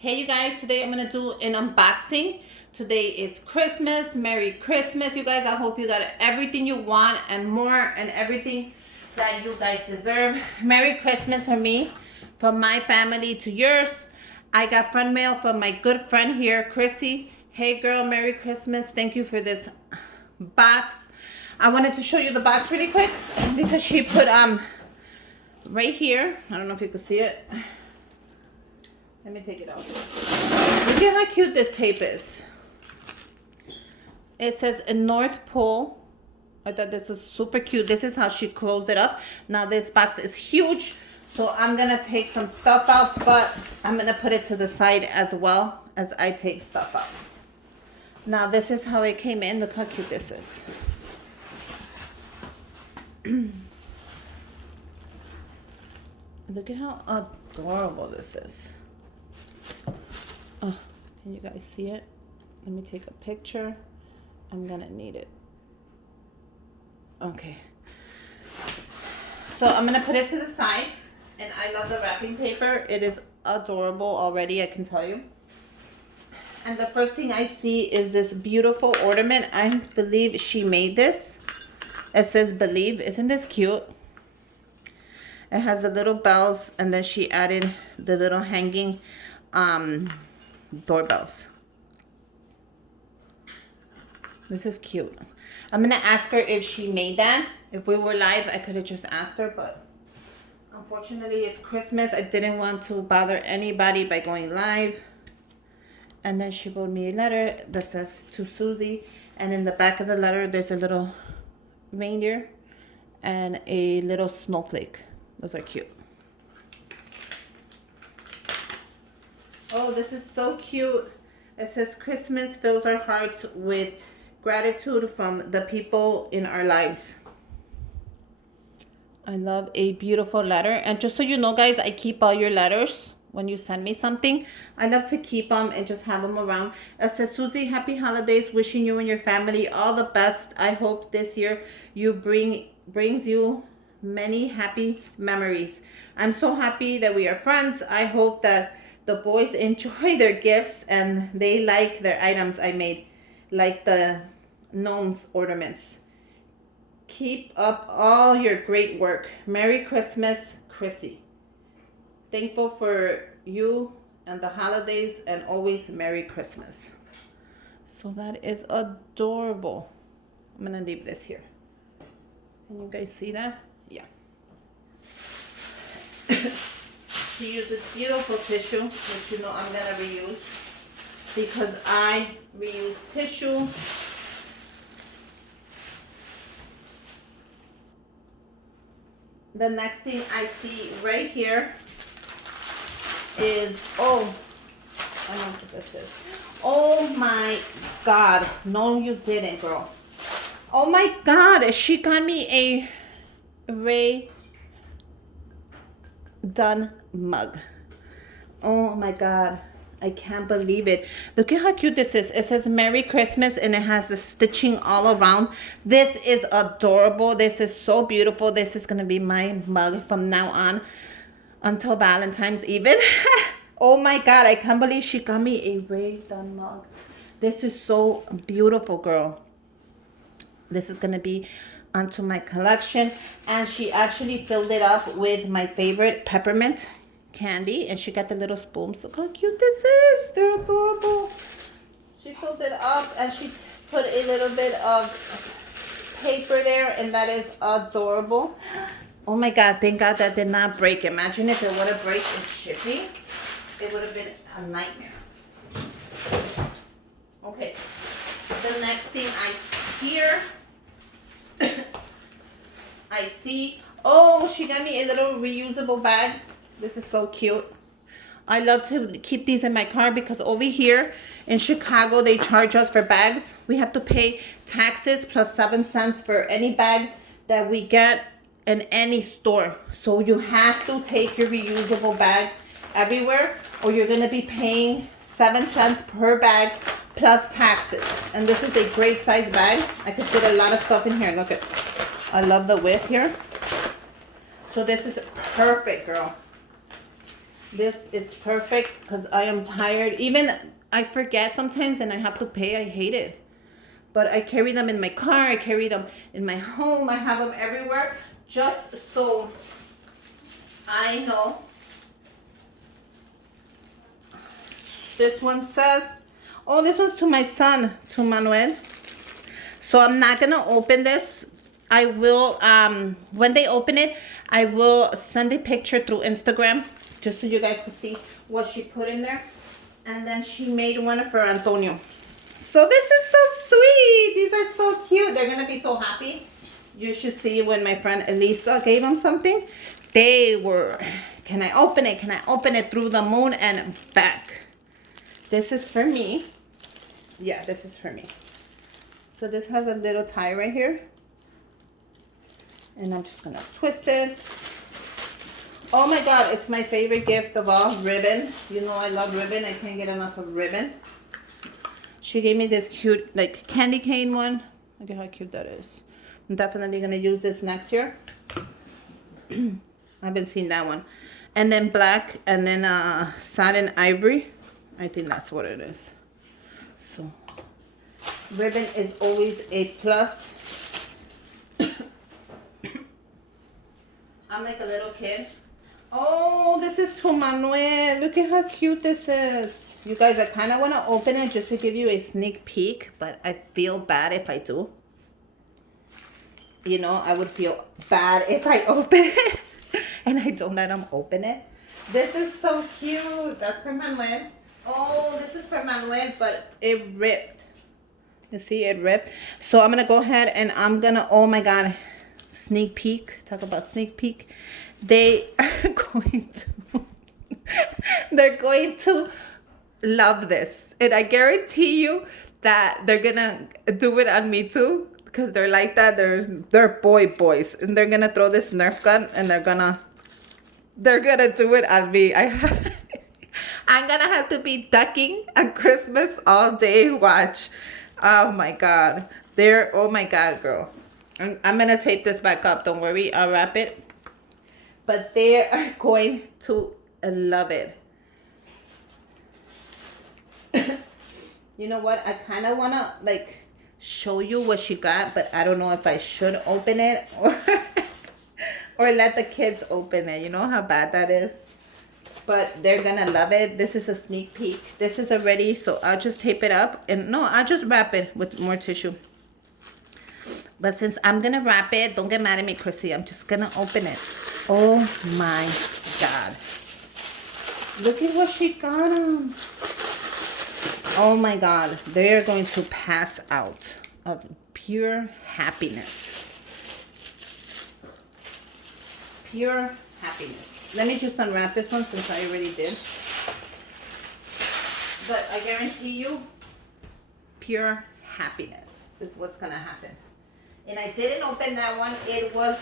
Hey you guys, today I'm gonna do an unboxing. Today is Christmas. Merry Christmas, you guys. I hope you got everything you want and more, and everything that you guys deserve. Merry Christmas from me, from my family to yours. I got friend mail from my good friend here, Christy. Hey girl, Merry Christmas. Thank you for this box. I wanted to show you the box really quick because she put right here. I don't know if you can see it. Let me take it off. Look at how cute this tape is. It says a North Pole. I thought this was super cute. This is how she closed it up. Now this box is huge, so I'm gonna take some stuff out, but I'm gonna put it to the side as well as I take stuff out. Now this is how it came in. Look how cute this is. Look at how adorable this is. Oh, can you guys see it? Let me take a picture. I'm gonna need it. Okay. So I'm gonna put it to the side, and I love the wrapping paper. It is adorable already, I can tell you. And the first thing I see is this beautiful ornament. I believe she made this. It says believe. Isn't this cute? It has the little bells, and then she added the little hanging doorbells. This is cute. I'm gonna ask her if she made that. If we were live, I could have just asked her, but unfortunately it's Christmas. I didn't want to bother anybody by going live. And then she wrote me a letter that says to Susie, and in the back of the letter there's a little reindeer and a little snowflake. Those are cute. Oh, this is so cute. It says Christmas fills our hearts with gratitude from the people in our lives. I love a beautiful letter. And just so you know, guys, I keep all your letters when you send me something. I love to keep them and just have them around. It says, Susie, happy holidays. Wishing you and your family all the best. I hope this year you brings you many happy memories. I'm so happy that we are friends. I hope that the boys enjoy their gifts and they like their items I made, like the gnomes ornaments. Keep up all your great work. Merry Christmas, Christy. Thankful for you and the holidays, and always Merry Christmas. So that is adorable. I'm gonna leave this here. Can you guys see that? Yeah. She uses beautiful tissue, which you know I'm gonna reuse because I reuse tissue. The next thing I see right here is, oh, I don't know what this is. Oh my God. No, you didn't, girl. Oh my God. She got me a Ray Dunn mug. Oh my God. I can't believe it. Look at how cute this is. It says Merry Christmas, and it has the stitching all around. This is adorable. This is so beautiful. This is going to be my mug from now on until Valentine's even. Oh my God. I can't believe she got me a Ray Dunn mug. This is so beautiful, girl. This is going to be onto my collection. And she actually filled it up with my favorite peppermint candy, and she got the little spoons. Look how cute this is. They're adorable. She filled it up and she put a little bit of paper there, and that is adorable. Oh my God, thank God that did not break. Imagine if it would have break in shipping. It would have been a nightmare. Okay, the next thing I hear I see, oh, she got me a little reusable bag. This is so cute. I love to keep these in my car because over here in Chicago, they charge us for bags. We have to pay taxes plus 7 cents for any bag that we get in any store. So you have to take your reusable bag everywhere, or you're going to be paying 7 cents per bag plus taxes. And this is a great size bag. I could put a lot of stuff in here. Look at, I love the width here. So this is perfect, girl. This is perfect because I am tired. Even I forget sometimes and I have to pay. I hate it. But I carry them in my car. I carry them in my home. I have them everywhere just so I know. This one says, oh, this one's to my son, to Manuel. So I'm not going to open this. I will, when they open it, I will send a picture through Instagram just so you guys can see what she put in there. And then she made one for Antonio. So this is so sweet. These are so cute. They're going to be so happy. You should see when my friend Elisa gave them something. They were, can I open it? Can I open it through the moon and back? This is for me. Yeah, this is for me. So this has a little tie right here. And I'm just going to twist it. Oh my God, it's my favorite gift of all, ribbon. You know I love ribbon. I can't get enough of ribbon. She gave me this cute, like, candy cane one. Look at how cute that is. I'm definitely going to use this next year. I haven't seen that one. And then black, and then satin ivory. I think that's what it is. So, ribbon is always a plus. I'm like a little kid. Oh, this is to Manuel. Look at how cute this is. You guys, I kind of want to open it just to give you a sneak peek, but I feel bad if I do. You know, I would feel bad if I open it and I don't let him open it. This is so cute. That's for Manuel. Oh, this is for Manuel, but it ripped. You see, it ripped. So I'm going to go ahead and I'm going to, oh my God, sneak peek. Talk about sneak peek. They are going to, they're going to love this. And I guarantee you that they're going to do it on me too. Because they're like that. They're boys. And they're going to throw this Nerf gun and they're going to do it on me. I'm going to have to be ducking on Christmas all day. Watch. Oh my God. Oh my God, girl. I'm going to tape this back up. Don't worry. I'll wrap it. But they are going to love it. You know what? I kind of want to like show you what she got, but I don't know if I should open it or let the kids open it. You know how bad that is? But they're going to love it. This is a sneak peek. This is already, so I'll just tape it up. And no, I'll just wrap it with more tissue. But since I'm going to wrap it, don't get mad at me, Chrissy. I'm just going to open it. Oh my God. Look at what she got them. Oh my God. They are going to pass out of pure happiness. Pure happiness. Let me just unwrap this one since I already did. But I guarantee you, pure happiness is what's going to happen. And I didn't open that one. It was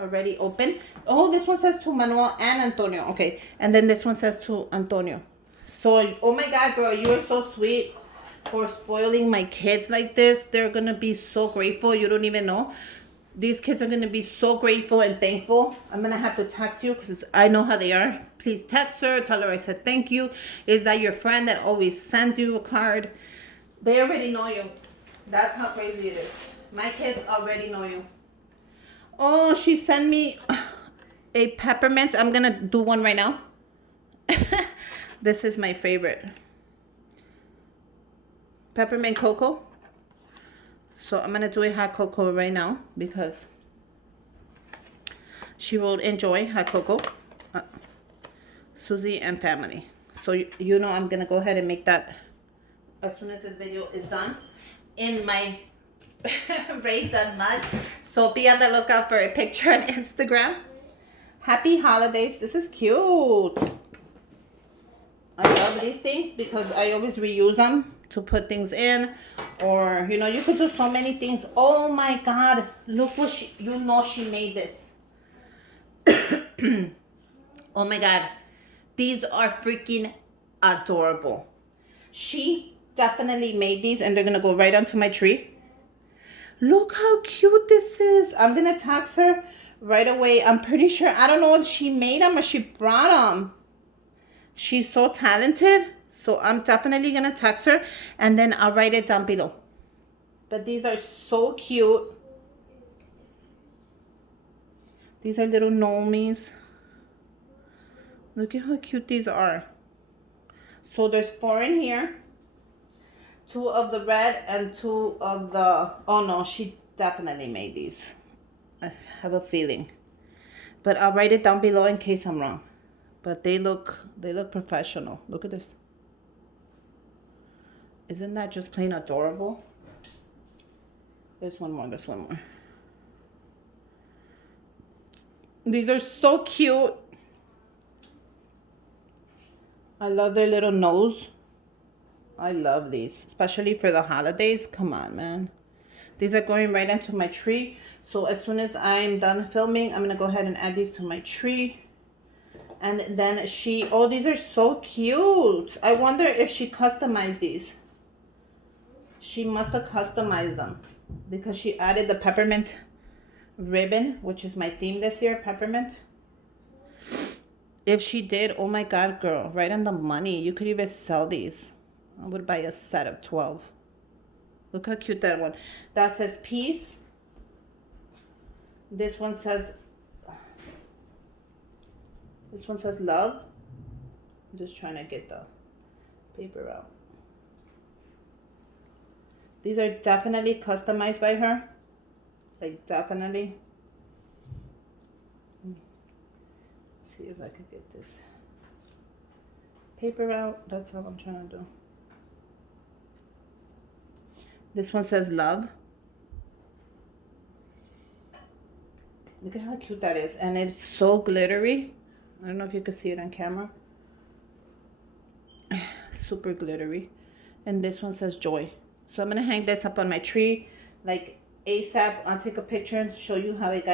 already open. Oh, this one says to Manuel and Antonio. Okay. And then this one says to Antonio. So, oh my God, girl, you are so sweet for spoiling my kids like this. They're going to be so grateful. You don't even know. These kids are going to be so grateful and thankful. I'm going to have to text you because I know how they are. Please text her. Tell her I said thank you. Is that your friend that always sends you a card? They already know you. That's how crazy it is. My kids already know you. Oh, she sent me a peppermint. I'm going to do one right now. This is my favorite. Peppermint cocoa. So I'm going to do a hot cocoa right now because she will enjoy hot cocoa. Susie and family. So you know I'm going to go ahead and make that as soon as this video is done in my raisin mug. So be on the lookout for a picture on Instagram. Happy holidays. This is cute. I love these things because I always reuse them to put things in, or you know, you could do so many things. Oh my God, look what she made this. Oh my God, these are freaking adorable. She definitely made these and they're gonna go right onto my tree. Look how cute this is. I'm gonna text her right away. I'm pretty sure, I don't know if she made them or she brought them. She's so talented. So I'm definitely going to text her and then I'll write it down below. But these are so cute. These are little gnomies. Look at how cute these are. So there's 4 in here. 2 of the red and 2 of the... Oh no, she definitely made these. I have a feeling. But I'll write it down below in case I'm wrong. But they look professional. Look at this. Isn't that just plain adorable? There's one more, there's one more. These are so cute. I love their little nose. I love these, especially for the holidays. Come on, man. These are going right into my tree. So as soon as I'm done filming, I'm going to go ahead and add these to my tree. And then oh, these are so cute. I wonder if she customized these. She must have customized them because she added the peppermint ribbon, which is my theme this year, peppermint. If she did, oh my God, girl, right on the money. You could even sell these. I would buy a set of 12. Look how cute that one. That says peace. This one says love. I'm just trying to get the paper out. These are definitely customized by her. Like, definitely. Let's see if I could get this paper out. That's all I'm trying to do. This one says love. Look at how cute that is. And it's so glittery. I don't know if you can see it on camera. Super glittery. And this one says joy. So I'm going to hang this up on my tree like ASAP. I'll take a picture and show you how it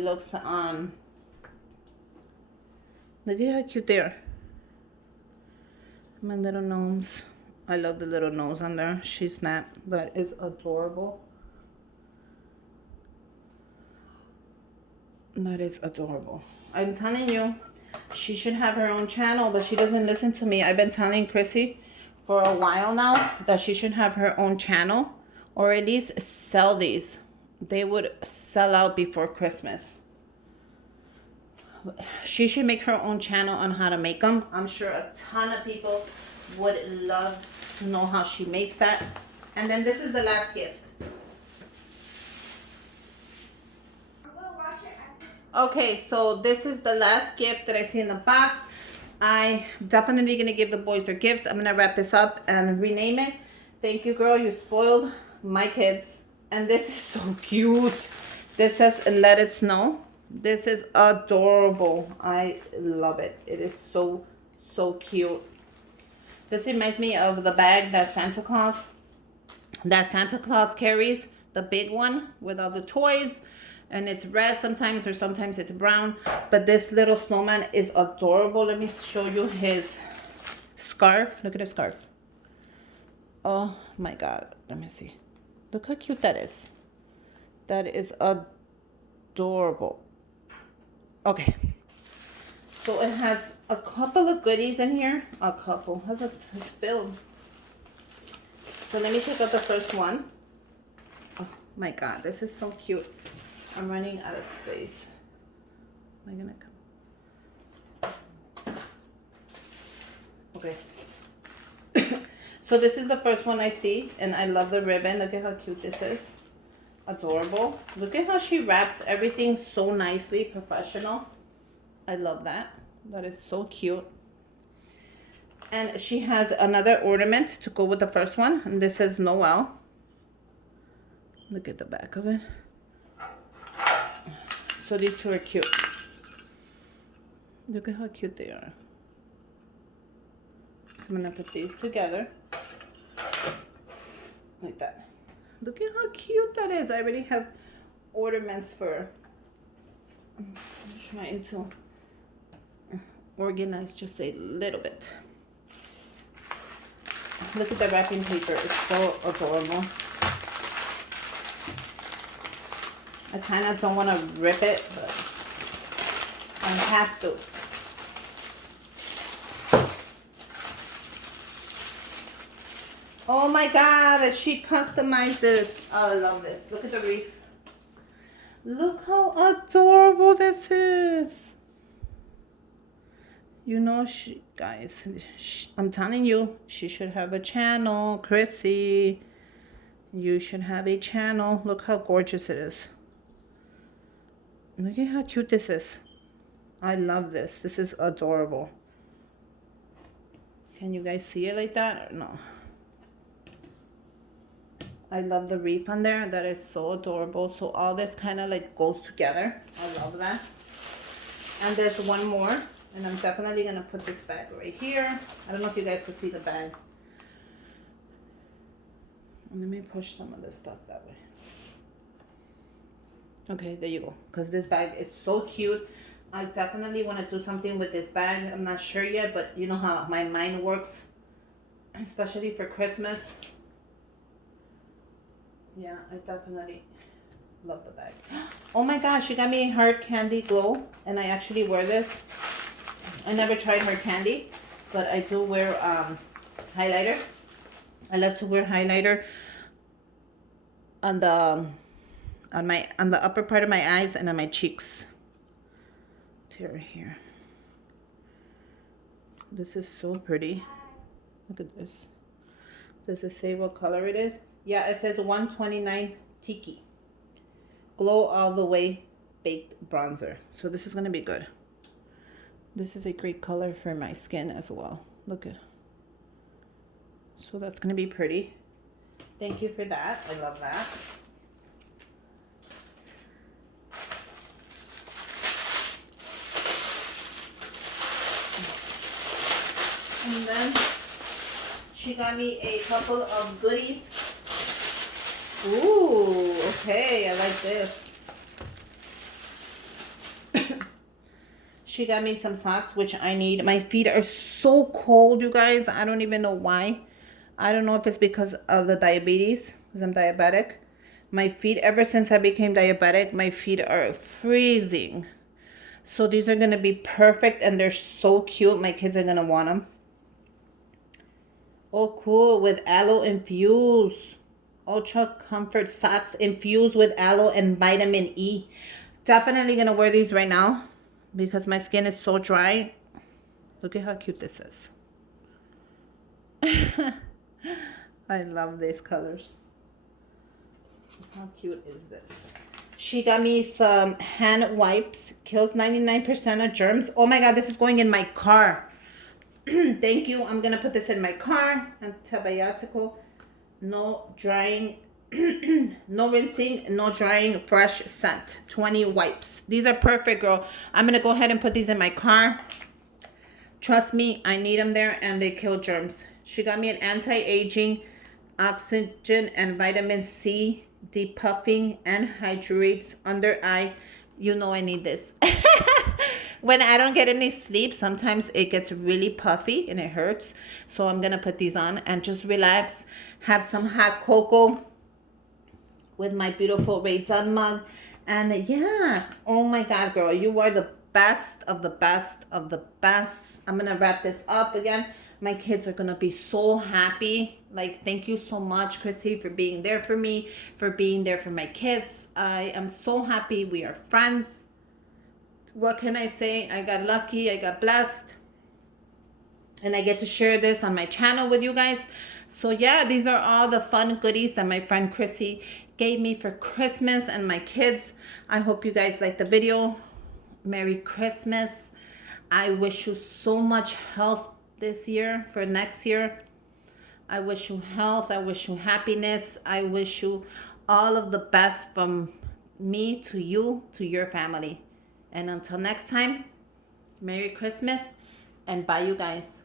looks on. Look at how cute they are. My little gnomes. I love the little nose on there. She snapped. That is adorable. That is adorable. I'm telling you, she should have her own channel, but she doesn't listen to me. I've been telling Chrissy for a while now that she should have her own channel or at least sell these. They would sell out before Christmas. She should make her own channel on how to make them. I'm sure a ton of people would love to know how she makes that. And then this is the last gift. Okay, so this is the last gift that I see in the box. I definitely gonna give the boys their gifts. I'm gonna wrap this up and rename it. Thank you, girl. You spoiled my kids. And this is so cute. This says let it snow. This is adorable. I love it. It is so, so cute. This reminds me of the bag that Santa Claus carries, the big one with all the toys. And it's red sometimes, or sometimes it's brown. But this little snowman is adorable. Let me show you his scarf. Look at his scarf. Oh my God. Let me see. Look how cute that is. That is adorable. Okay. So it has a couple of goodies in here. A couple. It's filled. So let me take out the first one. Oh my God. This is so cute. I'm running out of space. Am I gonna come? Okay. So this is the first one I see, and I love the ribbon. Look at how cute this is. Adorable. Look at how she wraps everything so nicely, professional. I love that. That is so cute. And she has another ornament to go with the first one, and this says Noel. Look at the back of it. So these two are cute. Look at how cute they are. So I'm gonna put these together like that. Look at how cute that is. I already have ornaments for. I'm trying to organize just a little bit. Look at the wrapping paper. It's so adorable. I kind of don't want to rip it, but I have to. Oh my God, she customized this. Oh, I love this. Look at the wreath. Look how adorable this is. You know, guys, I'm telling you, she should have a channel. Chrissy, you should have a channel. Look how gorgeous it is. Look at how cute this is. I love this. This is adorable. Can you guys see it like that or no? I love the wreath on there. That is so adorable. So all this kind of like goes together. I love that. And there's one more. And I'm definitely going to put this bag right here. I don't know if you guys can see the bag. Let me push some of this stuff that way. Okay, there you go. Because this bag is so cute. I definitely want to do something with this bag. I'm not sure yet, but you know how my mind works. Especially for Christmas. Yeah, I definitely love the bag. Oh my gosh, she got me her candy glow. And I actually wear this. I never tried her candy, but I do wear highlighter. I love to wear highlighter on the upper part of my eyes and on my cheeks. Here. This is so pretty. Look at this. Does it say what color it is? Yeah, it says 129 Tiki. Glow all the way baked bronzer. So this is going to be good. This is a great color for my skin as well. Look at. So that's going to be pretty. Thank you for that. I love that. And then she got me a couple of goodies. Ooh, okay, I like this. She got me some socks, which I need. My feet are so cold, you guys. I don't even know why. I don't know if it's because of the diabetes, because I'm diabetic. My feet, ever since I became diabetic, my feet are freezing. So these are going to be perfect, and they're so cute. My kids are going to want them. Oh, cool. With aloe infused. Ultra comfort socks infused with aloe and vitamin E. Definitely going to wear these right now because my skin is so dry. Look at how cute this is. I love these colors. How cute is this? She got me some hand wipes. Kills 99% of germs. Oh my God, this is going in my car. Thank you. I'm going to put this in my car. Antibiotical. No drying. No rinsing. No drying. Fresh scent. 20 wipes. These are perfect, girl. I'm going to go ahead and put these in my car. Trust me, I need them there and they kill germs. She got me an anti-aging, oxygen, and vitamin C depuffing and hydrates under eye. You know I need this. When I don't get any sleep, sometimes it gets really puffy and it hurts. So I'm going to put these on and just relax. Have some hot cocoa with my beautiful Ray Dunn mug. And yeah, oh my God, girl, you are the best of the best of the best. I'm going to wrap this up again. My kids are going to be so happy. Like, thank you so much, Christy, for being there for me, for being there for my kids. I am so happy we are friends. What can I say? I got lucky. I got blessed. And I get to share this on my channel with you guys. So yeah, these are all the fun goodies that my friend Chrissy gave me for Christmas and my kids. I hope you guys liked the video. Merry Christmas. I wish you so much health this year for next year. I wish you health. I wish you happiness. I wish you all of the best from me to you, to your family. And until next time, Merry Christmas and bye, you guys.